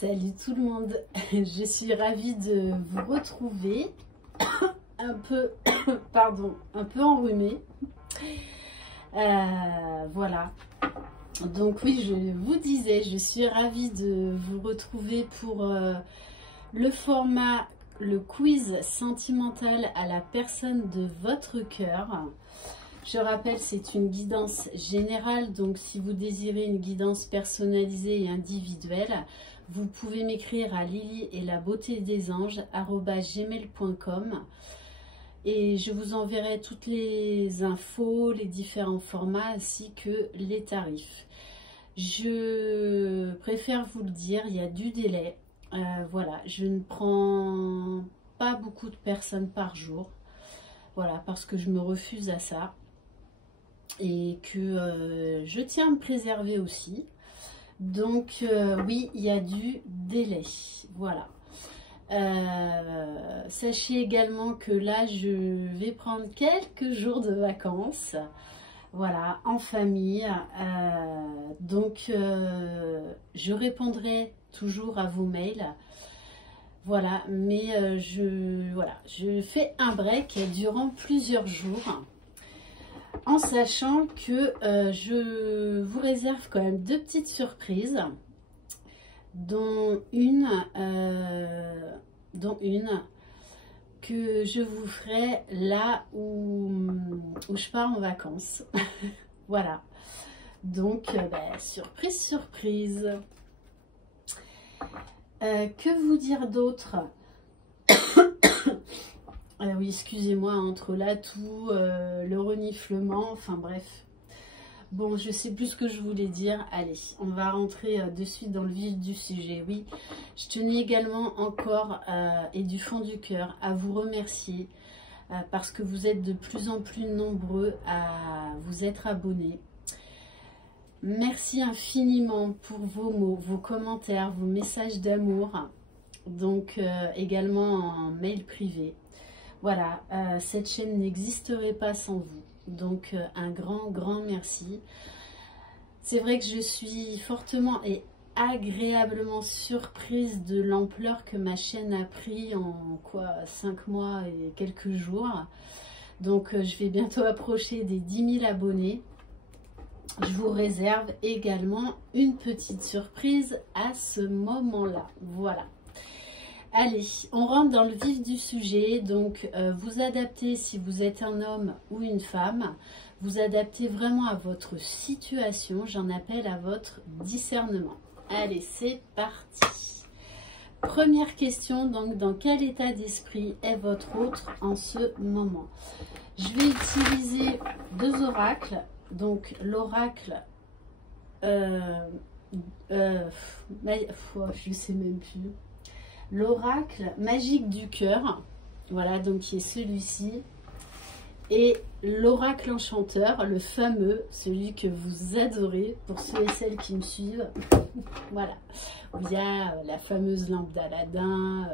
Salut tout le monde, je suis ravie de vous retrouver, un peu, pardon, un peu enrhumée. Voilà, donc oui, je vous disais, je suis ravie de vous retrouver pour le format, le quiz sentimental à la personne de votre cœur. Je rappelle, c'est une guidance générale, donc si vous désirez une guidance personnalisée et individuelle, vous pouvez m'écrire à lily-et-la-beauté-des-anges@gmail.com et je vous enverrai toutes les infos, les différents formats ainsi que les tarifs. Je préfère vous le dire, il y a du délai. Voilà, je ne prends pas beaucoup de personnes par jour. Voilà, parce que je me refuse à ça. Et que je tiens à me préserver aussi. Donc oui, il y a du délai. Voilà. Sachez également que là, je vais prendre quelques jours de vacances. Voilà, en famille. Donc, je répondrai toujours à vos mails. Voilà, mais je fais un break durant plusieurs jours. En sachant que je vous réserve quand même deux petites surprises, dont une que je vous ferai là où je pars en vacances. Voilà, donc surprise, surprise. Que vous dire d'autre? Oui, excusez-moi, entre là tout, le reniflement, enfin bref. Bon, je sais plus ce que je voulais dire. Allez, on va rentrer de suite dans le vif du sujet. Oui, je tenais également encore, et du fond du cœur, à vous remercier parce que vous êtes de plus en plus nombreux à vous être abonnés. Merci infiniment pour vos mots, vos commentaires, vos messages d'amour. Donc, également en mail privé. Voilà, cette chaîne n'existerait pas sans vous. Donc, un grand merci. C'est vrai que je suis fortement et agréablement surprise de l'ampleur que ma chaîne a pris en 5 mois et quelques jours. Donc, je vais bientôt approcher des 10 000 abonnés. Je vous réserve également une petite surprise à ce moment-là. Voilà. Allez, on rentre dans le vif du sujet. Donc, vous adaptez si vous êtes un homme ou une femme. Vous adaptez vraiment à votre situation. J'en appelle à votre discernement. Allez, c'est parti. Première question, donc, dans quel état d'esprit est votre autre en ce moment? Je vais utiliser deux oracles. Donc, l'oracle... je sais même plus. L'oracle magique du cœur, voilà, donc qui est celui-ci, et l'oracle enchanteur, le fameux, celui que vous adorez, pour ceux et celles qui me suivent, voilà, où il y a la fameuse lampe d'Aladin,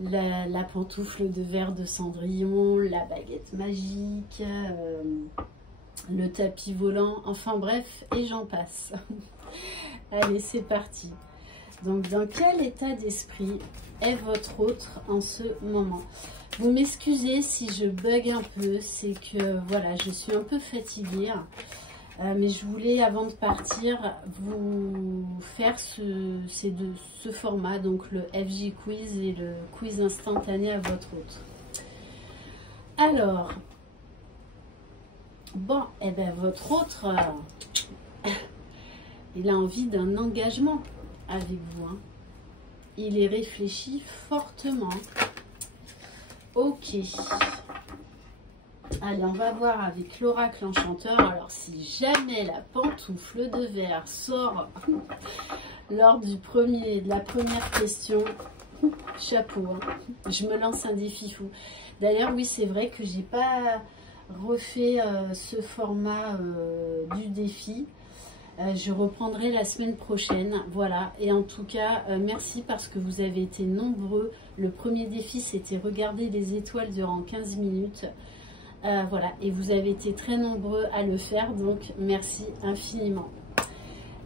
la pantoufle de verre de Cendrillon, la baguette magique, le tapis volant, enfin bref, et j'en passe. Allez, c'est parti. Donc, dans quel état d'esprit est votre autre en ce moment? Vous m'excusez si je bug un peu, c'est que, voilà, je suis un peu fatiguée. Mais je voulais, avant de partir, vous faire ce format, donc le FJ Quiz et le quiz instantané à votre autre. Alors, bon, et bien, votre autre, il a envie d'un engagement avec vous, hein. Il est réfléchi fortement. Ok. Allez, on va voir avec l'oracle enchanteur. Alors, si jamais la pantoufle de verre sort lors de la première question, chapeau, hein. Je me lance un défi fou. D'ailleurs, oui, c'est vrai que j'ai pas refait ce format du défi. Je reprendrai la semaine prochaine, voilà, et en tout cas, merci parce que vous avez été nombreux. Le premier défi, c'était regarder les étoiles durant 15 minutes, voilà, et vous avez été très nombreux à le faire, donc merci infiniment.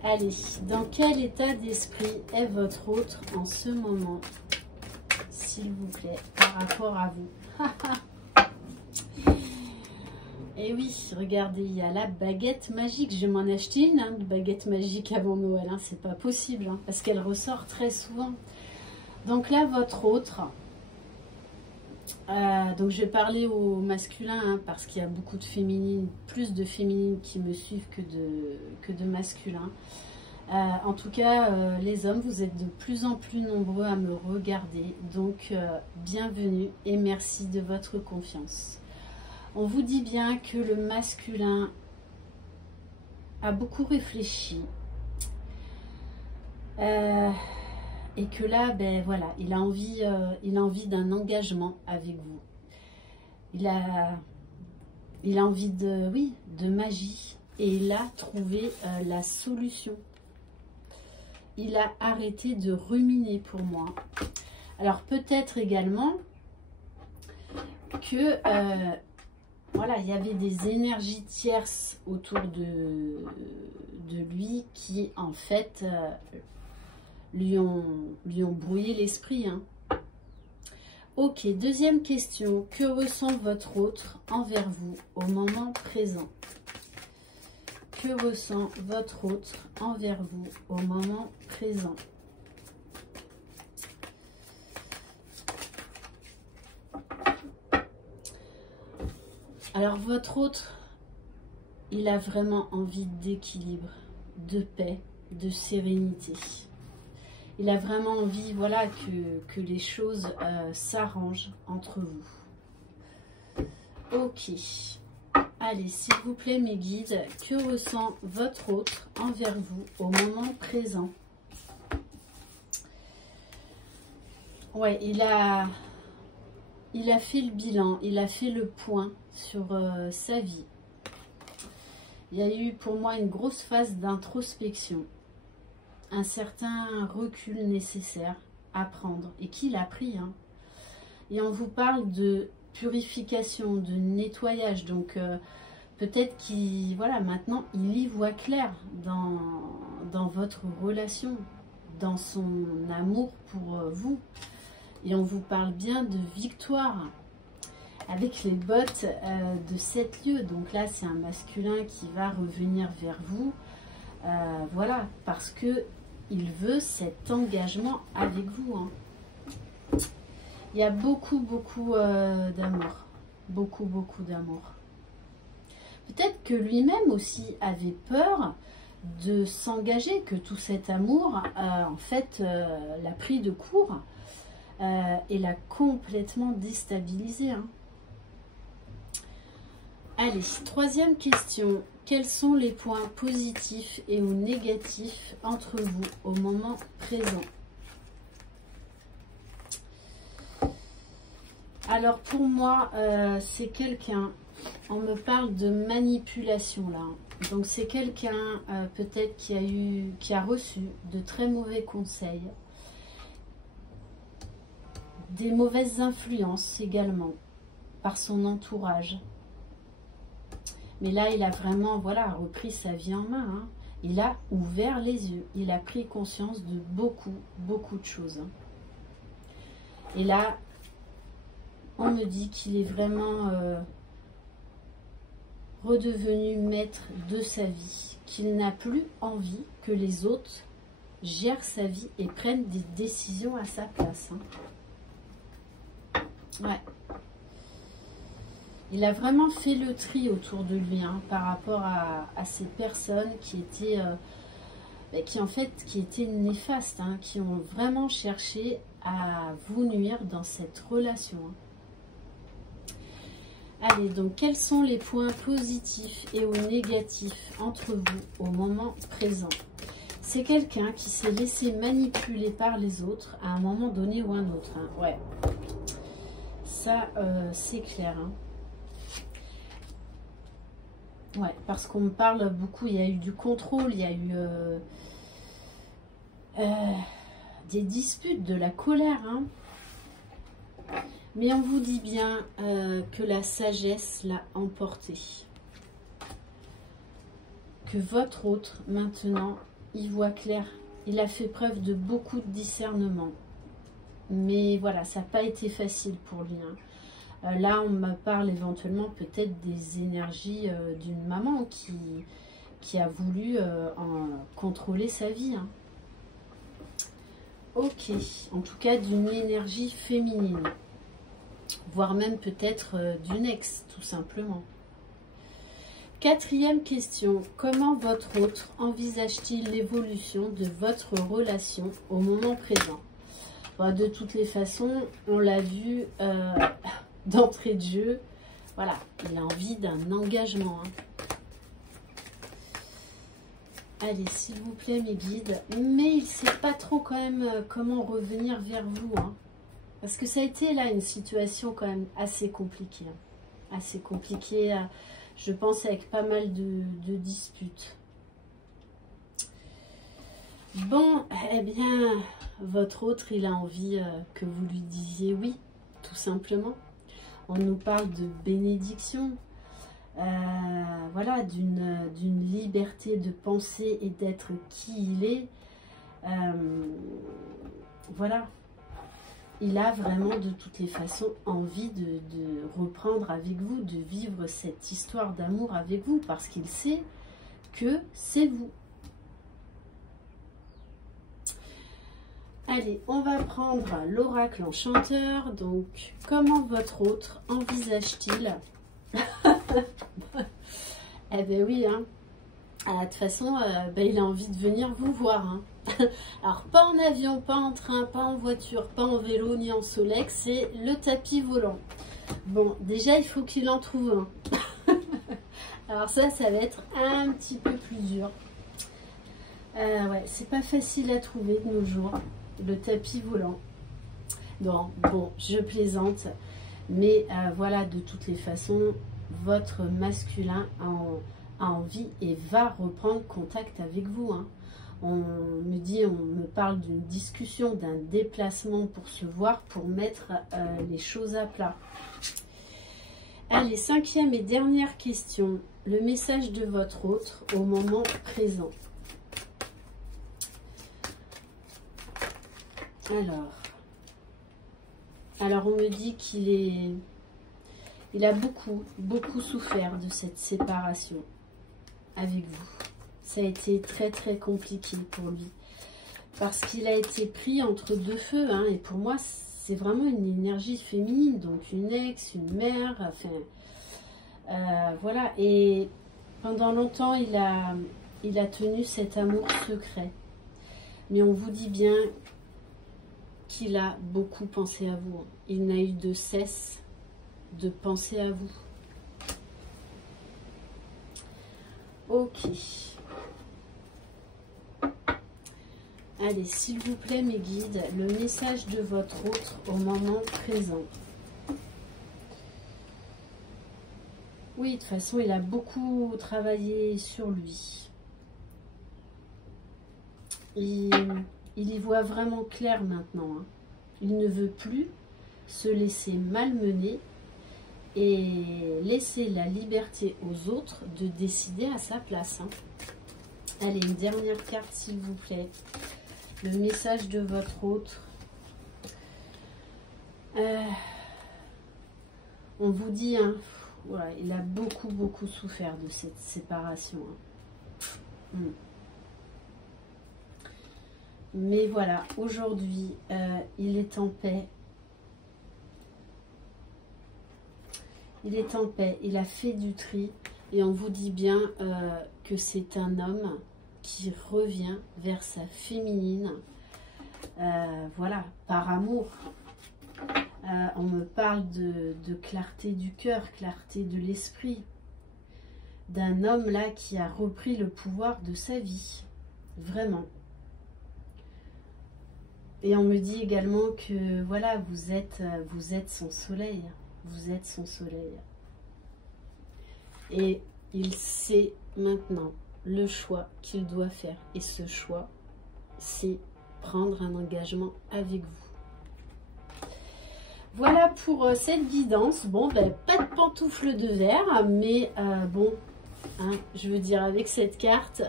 Allez, dans quel état d'esprit est votre autre en ce moment, s'il vous plaît, par rapport à vous? Et oui, regardez, il y a la baguette magique. Je vais m'en acheter une, hein, de baguette magique avant Noël. Hein, c'est pas possible, hein, parce qu'elle ressort très souvent. Donc là, votre autre... donc je vais parler au masculin, hein, parce qu'il y a beaucoup de féminines, plus de féminines qui me suivent que de masculins. En tout cas, les hommes, vous êtes de plus en plus nombreux à me regarder. Donc, bienvenue et merci de votre confiance. On vous dit bien que le masculin a beaucoup réfléchi. Et que là, ben voilà, il a envie d'un engagement avec vous. Il a envie de, oui, de magie. Et il a trouvé la solution. Il a arrêté de ruminer pour moi. Alors peut-être également que voilà, il y avait des énergies tierces autour de lui qui en fait lui ont brouillé l'esprit. Hein. Ok, deuxième question. Que ressent votre autre envers vous au moment présent? Que ressent votre autre envers vous au moment présent? Alors votre autre, il a vraiment envie d'équilibre, de paix, de sérénité. Il a vraiment envie, voilà, que les choses s'arrangent entre vous. Ok. Allez, s'il vous plaît, mes guides, que ressent votre autre envers vous au moment présent? Ouais, il a fait le bilan, il a fait le point sur sa vie. Il y a eu pour moi une grosse phase d'introspection, un certain recul nécessaire à prendre et qu'il a pris. Hein. Et on vous parle de purification, de nettoyage, donc peut-être qu'il, voilà, maintenant il y voit clair dans votre relation, dans son amour pour vous. Et on vous parle bien de victoire avec les bottes de 7 lieues. Donc là, c'est un masculin qui va revenir vers vous. Voilà, parce que il veut cet engagement avec vous. Hein. Il y a beaucoup d'amour. Beaucoup d'amour. Peut-être que lui-même aussi avait peur de s'engager, que tout cet amour, en fait, l'a pris de court. Et l'a complètement déstabilisé. Hein. Allez, troisième question. Quels sont les points positifs et ou négatifs entre vous au moment présent? Alors pour moi, c'est quelqu'un, on me parle de manipulation là. Donc c'est quelqu'un peut-être qui a reçu de très mauvais conseils. Des mauvaises influences également par son entourage. Mais là, il a vraiment, voilà, repris sa vie en main. Hein. Il a ouvert les yeux. Il a pris conscience de beaucoup de choses. Hein. Et là, on me dit qu'il est vraiment redevenu maître de sa vie. Qu'il n'a plus envie que les autres gèrent sa vie et prennent des décisions à sa place. Hein. Ouais. Il a vraiment fait le tri autour de lui, hein, par rapport à ces personnes qui étaient, qui étaient néfastes, hein, qui ont vraiment cherché à vous nuire dans cette relation. Hein. Allez, donc quels sont les points positifs et ou négatifs entre vous au moment présent? C'est quelqu'un qui s'est laissé manipuler par les autres à un moment donné ou un autre. Hein. Ouais. Ça, c'est clair. Hein. Ouais, parce qu'on me parle beaucoup, il y a eu du contrôle, il y a eu des disputes, de la colère. Hein. Mais on vous dit bien que la sagesse l'a emporté. Que votre autre, maintenant, il voit clair. Il a fait preuve de beaucoup de discernement. Mais voilà, ça n'a pas été facile pour lui. Hein. Là, on me parle éventuellement peut-être des énergies d'une maman qui a voulu contrôler sa vie. Hein. Ok, en tout cas d'une énergie féminine. Voire même peut-être d'une ex, tout simplement. Quatrième question, comment votre autre envisage-t-il l'évolution de votre relation au moment présent? Bon, de toutes les façons, on l'a vu d'entrée de jeu, voilà, il a envie d'un engagement. Hein. Allez, s'il vous plaît, mes guides, mais il ne sait pas trop quand même comment revenir vers vous, hein. Parce que ça a été là une situation quand même assez compliquée, hein. Assez compliquée. Je pense avec pas mal de disputes. Bon, eh bien, votre autre, il a envie que vous lui disiez oui, tout simplement. On nous parle de bénédiction, voilà, d'une liberté de penser et d'être qui il est. Voilà. Il a vraiment de toutes les façons envie de reprendre avec vous, de vivre cette histoire d'amour avec vous, parce qu'il sait que c'est vous. Allez, on va prendre l'oracle enchanteur. Donc, comment votre autre envisage-t-il? Eh bien oui, hein. De toute façon, il a envie de venir vous voir. Hein. Alors, pas en avion, pas en train, pas en voiture, pas en vélo, ni en Solex, c'est le tapis volant. Bon, déjà, il faut qu'il en trouve un. Alors ça va être un petit peu plus dur. Ouais, c'est pas facile à trouver de nos jours, le tapis volant. Non, bon, je plaisante. Mais voilà, de toutes les façons, votre masculin a envie et va reprendre contact avec vous. Hein. On me parle d'une discussion, d'un déplacement pour se voir, pour mettre les choses à plat. Allez, cinquième et dernière question. Le message de votre autre au moment présent. Alors on me dit qu'il a beaucoup souffert de cette séparation avec vous. Ça a été très très compliqué pour lui. Parce qu'il a été pris entre deux feux. Hein, et pour moi, c'est vraiment une énergie féminine. Donc une ex, une mère. Enfin, voilà. Et pendant longtemps, il a tenu cet amour secret. Mais on vous dit bien qu'il a beaucoup pensé à vous. Il n'a eu de cesse de penser à vous. Ok. Allez, s'il vous plaît, mes guides, le message de votre autre au moment présent. Oui, de toute façon, il a beaucoup travaillé sur lui. Il y voit vraiment clair maintenant. Hein. Il ne veut plus se laisser malmener et laisser la liberté aux autres de décider à sa place. Hein. Allez, une dernière carte, s'il vous plaît. Le message de votre autre. On vous dit, hein, voilà, il a beaucoup souffert de cette séparation. Hein. Mais voilà, aujourd'hui, il est en paix. Il est en paix, il a fait du tri. Et on vous dit bien que c'est un homme qui revient vers sa féminine. Voilà, par amour. On me parle de clarté du cœur, clarté de l'esprit. D'un homme là qui a repris le pouvoir de sa vie. Vraiment. Et on me dit également que voilà, vous êtes son soleil. Vous êtes son soleil. Et il sait maintenant le choix qu'il doit faire. Et ce choix, c'est prendre un engagement avec vous. Voilà pour cette guidance. Bon, ben, pas de pantoufles de verre, mais bon, hein. Je veux dire, avec cette carte,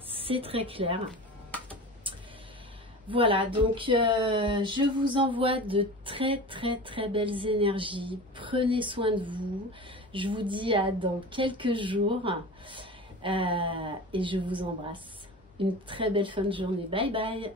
c'est très clair. Voilà, donc je vous envoie de très belles énergies. Prenez soin de vous. Je vous dis à dans quelques jours et je vous embrasse. Une très belle fin de journée. Bye bye.